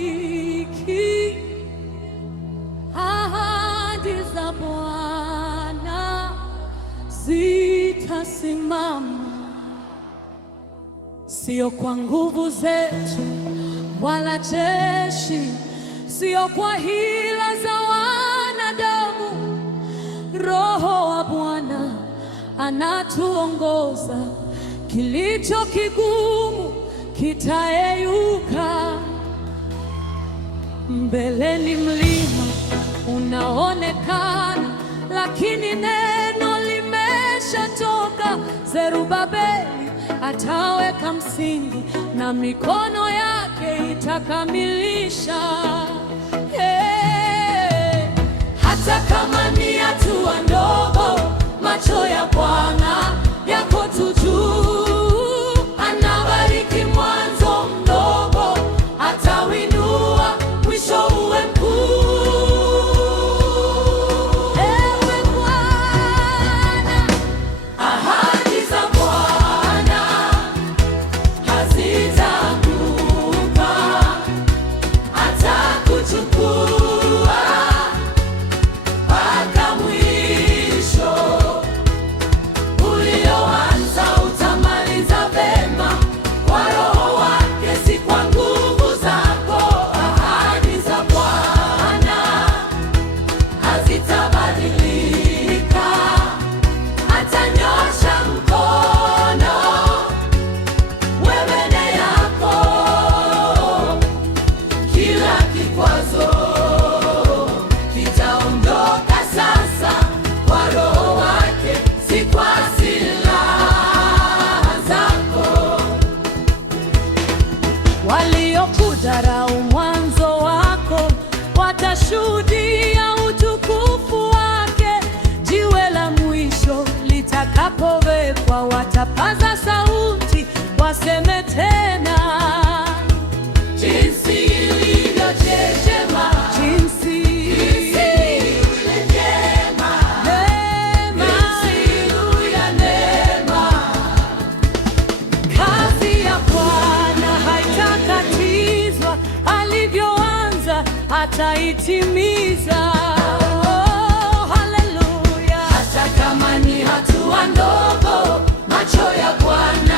hatabariki. Ahadi za Bwana zitasimama, sio kwa nguvu zetu wala jeshi, sio kwa hila za wanadamu. Roho wa Bwana anatuongoza, kilicho kigumu kitayeyuka. Mbeleni mlima unaonekana, lakini neno limeshatoka. Zerubabeli ataweka msingi na mikono yake itakamilisha. Hata kama ni hatua ndogo, macho ya Bwana yako tu juu. Anabariki mwanzo mdogo, atawinua mwisho uwe mkuu. Ewe Bwana, ahadi za Bwana hazitaanguka, atakuchukua mpaka mwisho. Ulioanza utamaliza vema, kwa Roho wake, si kwa nguvu zako. Ahadi za Bwana hazitabadilika, atanyosha mkono mbele yako. Kila kikwazo kitaondoka sasa, kwa Roho wake, si kwa silaha zako. Waliokudharau mwanzo wako watashuhudia utukufu wake. Jiwe la mwisho litakapowekwa, watapaza sauti waseme tena, jinsi ilivyochechema, jinsi njema, neema juu ya neema. Kazi ya Bwana haitakatizwa, alivyoanza ataitimiza. Oh, haleluya! Hata kama ni hatua ndogo, macho ya Bwana